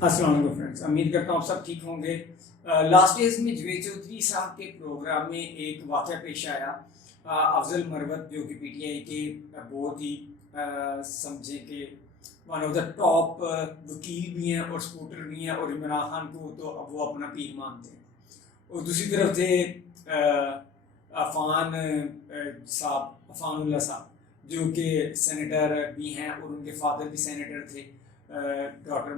अस्सलाम वालेकुम फ्रेंड्स, उम्मीद करता हूँ आप सब ठीक होंगे। लास्ट डेज में जवेद चौधरी साहब के प्रोग्राम में एक वाक़या पेश आया। अफजल मरवत जो कि पीटीआई के बहुत ही समझे कि वन ऑफ द टॉप वकील भी हैं और सपोर्टर भी हैं, और इमरान खान को तो अब वो अपना पीर मानते हैं। और दूसरी तरफ थे अफानुल्लाह साहब जो कि सेनेटर भी हैं और उनके फादर भी सेनेटर थे, डॉक्टर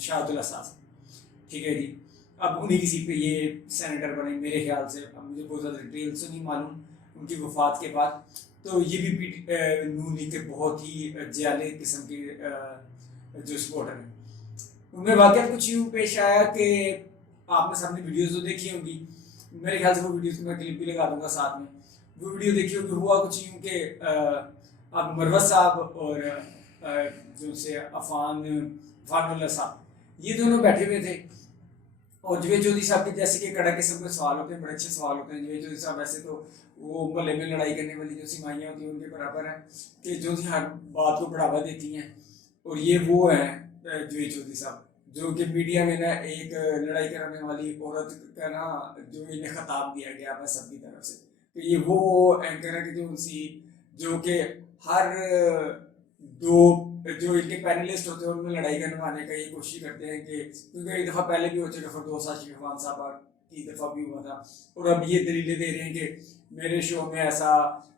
शाहदुल्ला साहब। ठीक है जी, अब उन्हीं की सीट पे ये सेनेटर बने मेरे ख्याल से। अब मुझे बहुत ज़्यादा डिटेल से नहीं मालूम उनकी वफात के बाद। तो ये भी नून लीग के बहुत ही जयाले किस्म के जो सपोर्टर हैं। उनमें वाकई कुछ यूँ पेश आया कि आपने सामने वीडियोज़ तो देखी होंगी, मेरे ख्याल से वो वीडियोज़ को मैं क्लिप भी लगा दूंगा साथ में। वो वीडियो देखी होगी, हुआ कुछ यूँ कि अब मरवत साहब और जो से अफानुल्लाह साहब, ये दोनों बैठे हुए थे। और जवेद चौधरी साहब के जैसे कि कड़ा किस्म के सवाल होते हैं, बड़े अच्छे सवाल होते हैं। जवेद चौधरी साहब वैसे तो वो मोहल्ले में लड़ाई करने वाली जो सिमाइयाँ होती हैं उनके बराबर हैं कि जो हर बात को बढ़ावा देती हैं। और ये वो हैं जवेद चौधरी साहब जो कि मीडिया में ना एक लड़ाई कराने वाली औरत का ना जो इन्हें खिताब दिया गया बस सबकी तरफ से। तो ये वो एंकर है कि जो कि हर दो जो इनके पैनलिस्ट होते हैं उनमें लड़ाई करवाने का ये कोशिश करते हैं कि क्योंकि एक दफ़ा पहले भी हो चुका फरदौस आशिक खान साहब की दफ़ा भी हुआ था, और अब ये दलीलें दे रहे हैं कि मेरे शो में ऐसा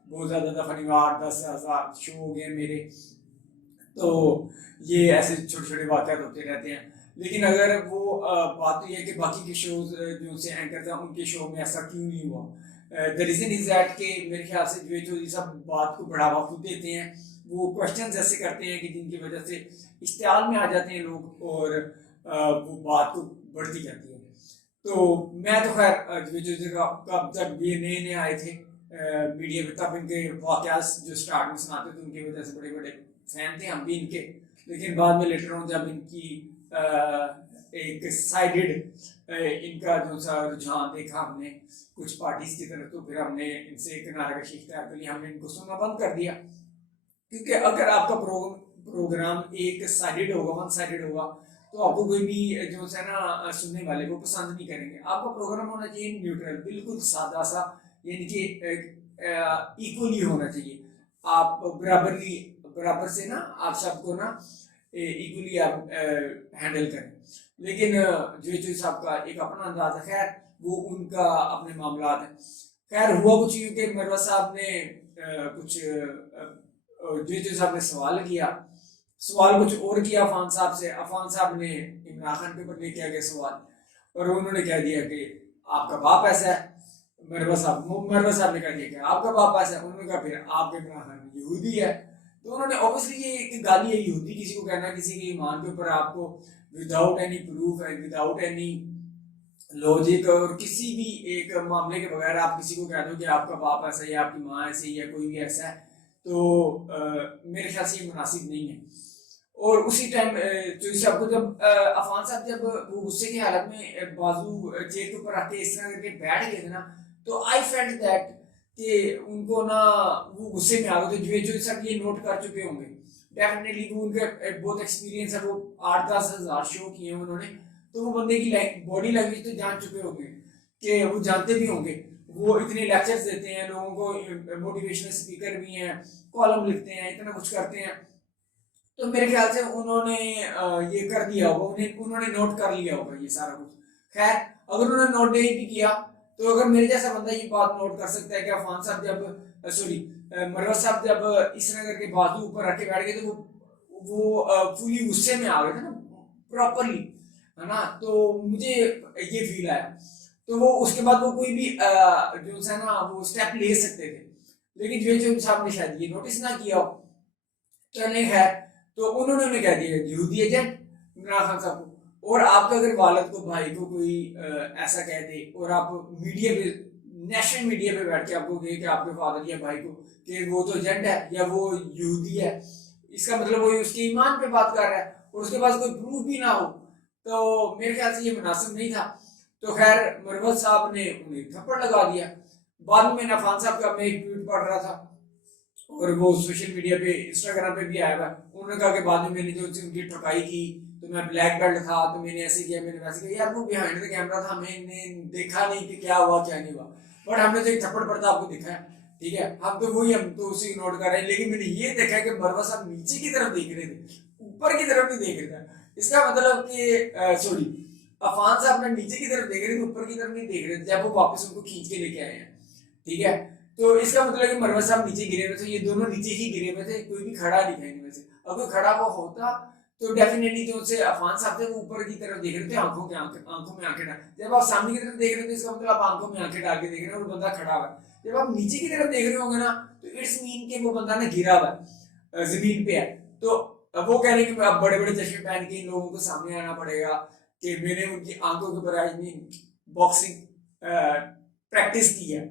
बहुत ज़्यादा दफ़ा नहीं हुआ, 8-10 शो हो गए मेरे। तो ये ऐसे छोटे छोटे वाक़यात होते रहते हैं। लेकिन अगर वो बात तो ये है कि बाकी के शोज जो से एंकर थे उनके शो में ऐसा क्यों नहीं हुआ। द रीज़न इज़ दैट कि मेरे ख्याल से जवेद चौधरी साहब बात को बढ़ावा खुद देते हैं। वो क्वेश्चन ऐसे करते हैं कि जिनकी वजह से इश्तिहाल में आ जाते हैं लोग, और वो बात को बढ़ती जाती है। तो मैं तो खैर जवेद चौधरी का जब ये नए नए आए थे मीडिया में, तब इनके वाक़यात जो स्टार्ट में सुनाते थे उनकी वजह से बड़े बड़े फैन थे हम भी इनके। लेकिन बाद में लेटर ऑन जब इनकी एक साइडेड इनका जो सा रुझान देखा हमने कुछ पार्टीज की तरफ, तो फिर हमने इनसे किनारा कशी इख्तियार कर लिया, हमने इनको सुनना बंद कर दिया। क्योंकि अगर आपका प्रोग्राम एक साइडेड होगा, वन साइडेड होगा, तो आपको कोई भी जो है ना सुनने वाले वो पसंद नहीं करेंगे। आपका प्रोग्राम होना चाहिए न्यूट्रल, बिल्कुल सादा सा, यानी कि इक्वली होना चाहिए। आप बराबर से ना आप सबको ना इक्वली आप हैंडल करें। लेकिन जवेद चौधरी साहब का एक अपना अंदाज है, खैर वो उनका अपने मामला है। खैर हुआ कुछ यूँ कि मरवत साहब ने कुछ जवेद चौधरी साहब ने सवाल किया, सवाल कुछ और किया अफान साहब से। अफान साहब ने इमरान खान के ऊपर लेके आ गए सवाल, और उन्होंने कह दिया कि आपका बाप ऐसा है। मरवत साहब ने कह दिया कि आपका बाप ऐसा है। उन्होंने कहा फिर आपके इमरान खान यहूदी है। तो उन्होंने ऑब्वियसली ये एक गाली है यहूदी किसी को कहना, किसी के ईमान के ऊपर आपको without any proof and without any logic और किसी भी एक मामले के बगैर आप किसी को कह दो कि आपका बाप ऐसा है, आपकी माँ ऐसी है, कोई भी ऐसा है, तो मेरे ख्याल से ये मुनासिब नहीं है। और उसी टाइम चौधरी साहब को जब अफान साहब जब वो गुस्से की हालत में बाजू चेयर के ऊपर आके इस तरह करके बैठ गए थे ना, तो आई फेल्ट दैट कि उनको ना वो गुस्से में आ गए। तो जवेद चौधरी साहब ये नोट कर चुके होंगे डेफिनेटली, वो उनके बहुत एक्सपीरियंस है, वो 8-10 हज़ार शो किए हैं उन्होंने। तो वो बंदे की बॉडी लैंग्वेज तो जान चुके होंगे, कि वो जानते भी होंगे। वो इतने लेक्चर्स देते हैं लोगों को, मोटिवेशनल स्पीकर भी हैं, कॉलम लिखते हैं, इतना कुछ करते हैं। तो मेरे ख्याल से उन्होंने ये कर दिया होगा, उन्होंने नोट कर लिया होगा ये सारा कुछ। खैर अगर उन्होंने नोट नहीं भी किया, तो अगर मेरे जैसा बंदा ये बात नोट कर सकता है कि अफान साहब जब मरवत साहब जब इस तरह करके बाजू ऊपर रख के बैठ गए, तो वो फुली गुस्से में आ गए थे ना प्रॉपरली, है ना। तो मुझे ये फील आया। तो वो उसके बाद वो कोई भी जो है ना वो स्टेप ले सकते थे, लेकिन जवेद चौधरी साहब ने शायद ये नोटिस ना किया हो। चलने है तो उन्होंने उन्हें कह दिया यहूदी एजेंट इमरान खान साहब को। और आपका अगर वालिद को भाई को कोई ऐसा कह दे, और आप मीडिया पे नेशनल मीडिया पे बैठ के आपको कहे कि आपके फादर या भाई को कि वो तो एजेंट है या वो यहूदी है, इसका मतलब वो उसके ईमान पे बात कर रहा है, और उसके पास कोई प्रूफ भी ना हो, तो मेरे ख्याल से ये मुनासिब नहीं था। तो खैर मरवत साहब ने उन्हें थप्पड़ लगा दिया। बाद में अफान साहब का मैं एक ट्वीट पढ़ रहा था, और वो सोशल मीडिया पे इंस्टाग्राम पे भी आया हुआ। उन्होंने कहा कि बाद में मैंने जो उनकी ठुकाई की, تو میں بلیک بیلٹ تھا تو میں نے ایسے کیا میں نے ویسے کیا. یار وہ بیہائنڈ دا کیمرا تھا, ہمیں نے دیکھا نہیں کہ کیا ہوا کیا نہیں ہوا, بٹ ہم نے تو ایک تھپڑ پڑتا آپ کو دکھا ہے, ٹھیک ہے, ہم تو وہی ہم تو اسی نوٹ کر رہے ہیں. لیکن میں نے یہ دیکھا کہ مروہ صاحب نیچے کی طرف دیکھ رہے تھے, اوپر کی طرف نہیں دیکھ رہے تھے. اس کا مطلب کہ سوری عفان صاحب نے نیچے کی طرف دیکھ رہے تھے, اوپر کی طرف نہیں دیکھ رہے تھے جب وہ واپس ان کو کھینچ کے لے کے آئے ہیں, ٹھیک ہے. تو اس کا مطلب ہے کہ مروہ صاحب نیچے گرے ہوئے تھے, یہ دونوں نیچے ہی گرے ہوئے تھے, کوئی بھی کھڑا نہیں تھا ان میں سے. اگر کھڑا وہ ہوتا تو ڈیفینیٹلی جو سے عفان صاحب تھے وہ اوپر کی طرف دیکھ رہے تھے, آنکھوں میں آنکھیں ڈال. جب آپ سامنے کی طرف دیکھ رہے تھے اس کا مطلب آپ آنکھوں میں آنکھیں ڈال کے دیکھ رہے ہیں اور بندہ کھڑا ہوا ہے. جب آپ نیچے کی طرف دیکھ رہے ہوں گے نا تو اٹس مین کہ وہ بندہ نا گرا ہوا ہے, زمین پہ ہے. تو وہ کہہ رہے ہیں کہ اب بڑے بڑے چشمے پہن کے ان لوگوں کو سامنے آنا پڑے گا کہ میں نے ان کی آنکھوں کے اوپر آئی مین باکسنگ پریکٹس کی ہے.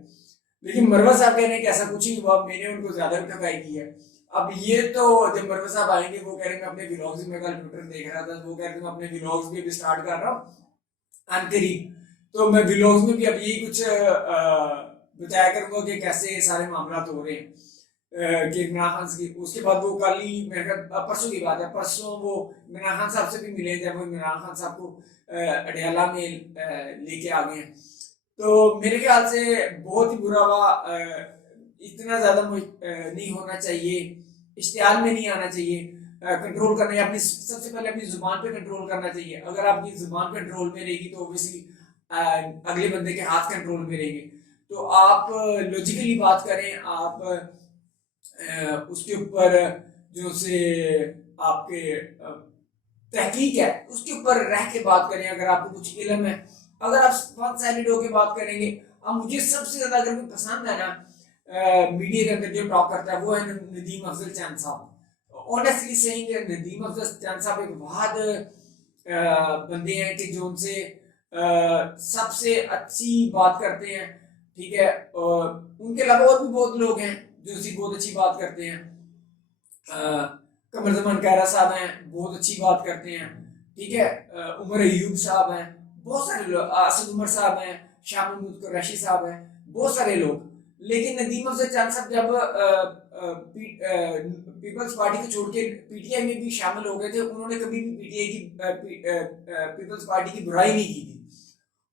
لیکن مروہ صاحب کہہ رہے ہیں کہ ایسا کچھ نہیں ہوا, میں نے ان کو زیادہ ٹھکائی کی ہے. اب یہ تو جب مروہ صاحب آئیں گے وہ کہہ رہے ہیں میں اپنے ولاگز میں کل ٹویٹر دیکھ رہا تھا, وہ کہہ رہے ہیں میں اپنے ولاگز بھی ابھی اسٹارٹ کر رہا ہوں ان قریب, تو میں ولاگز میں بھی اب یہی کچھ بتایا کروں گا کہ کیسے سارے معاملات ہو رہے ہیں کہ عمران خان سے. اس کے بعد وہ کل ہی میں پرسوں کی بات ہے, پرسوں وہ عمران خان صاحب سے بھی ملے جب وہ عمران خان صاحب کو اڈیالہ میں لے کے آ گئے ہیں. تو میرے خیال سے بہت ہی برا ہوا, اتنا زیادہ نہیں ہونا چاہیے, اشتعال میں نہیں آنا چاہیے, کنٹرول کرنا ہے اپنی, سب سے پہلے اپنی زبان پہ کنٹرول کرنا چاہیے. اگر آپ کی زبان کنٹرول میں رہے گی تو اوبیسلی اگلے بندے کے ہاتھ کنٹرول میں رہیں گے. تو آپ لوجیکلی بات کریں, آپ اس کے اوپر جو سے آپ کے تحقیق ہے اس کے اوپر رہ کے بات کریں. اگر آپ کو کچھ علم ہے, اگر آپ بہت سائلنٹ ہو کے بات کریں گے. اب مجھے سب سے زیادہ اگر کوئی پسند ہے نا میڈیا کے اندر جو ٹاک کرتا ہے وہ ہے ندیم افضل چند صاحب. آنیسٹلی سیئنگ ندیم افضل چند صاحب ایک بہت بندے ہیں کہ جو ان سے سب سے اچھی بات کرتے ہیں, ٹھیک ہے. ان کے علاوہ اور بھی بہت لوگ ہیں جو اسی بہت اچھی بات کرتے ہیں. قمر زمان کہرا صاحب ہیں, بہت اچھی بات کرتے ہیں, ٹھیک ہے. عمر ایوب صاحب ہیں, بہت سارے لوگ, اسد عمر صاحب ہیں, شاہ محمود قریشی صاحب ہیں, بہت سارے لوگ. لیکن ندیم افضل چند صاحب جب پیپلز پارٹی کو چھوڑ کے پی ٹی آئی میں بھی شامل ہو گئے تھے, انہوں نے کبھی بھی پی ٹی آئی کی پیپلز پارٹی کی برائی نہیں کی تھی.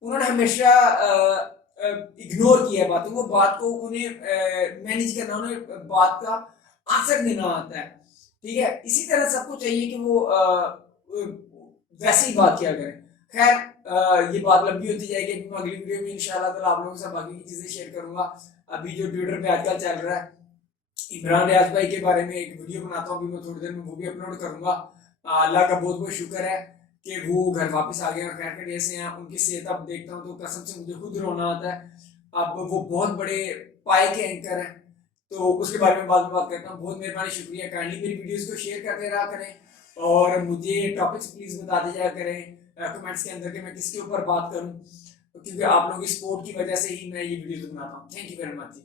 انہوں نے ہمیشہ اگنور کیا باتیں, وہ بات کو انہیں مینیج کرنا, انہیں بات کا آنسر دینا آتا ہے, ٹھیک ہے. اسی طرح سب کو چاہیے کہ وہ ویسے ہی بات کیا کریں. خیر یہ بات لمبی ہوتی جائے گی, میں اگلی ویڈیو میں انشاءاللہ تعالیٰ آپ لوگوں کے ساتھ باقی کی چیزیں شیئر کروں گا. ابھی جو ٹویٹر پہ آج کل چل رہا ہے عمران ریاض بھائی کے بارے میں ایک ویڈیو بناتا ہوں, ابھی میں تھوڑی دیر میں وہ بھی اپلوڈ کروں گا. اللہ کا بہت بہت شکر ہے کہ وہ گھر واپس آ گئے اور خیر خیریت سے ہیں. ان کی صحت اب دیکھتا ہوں تو قسم سے مجھے خود رونا آتا ہے. اب وہ بہت بڑے پائے کے اینکر ہیں, تو اس کے بارے میں بعد میں بات کرتا ہوں. بہت مہربانی, شکریہ. کائنڈلی میری ویڈیوز کو شیئر کرتے رہا کریں اور مجھے ٹاپکس پلیز بتاتے جایا کریں کمنٹس کے اندر کہ میں کس کے اوپر بات کروں, کیونکہ آپ لوگوں کی سپورٹ کی وجہ سے ہی میں یہ ویڈیوز بناتا ہوں. Thank you very much.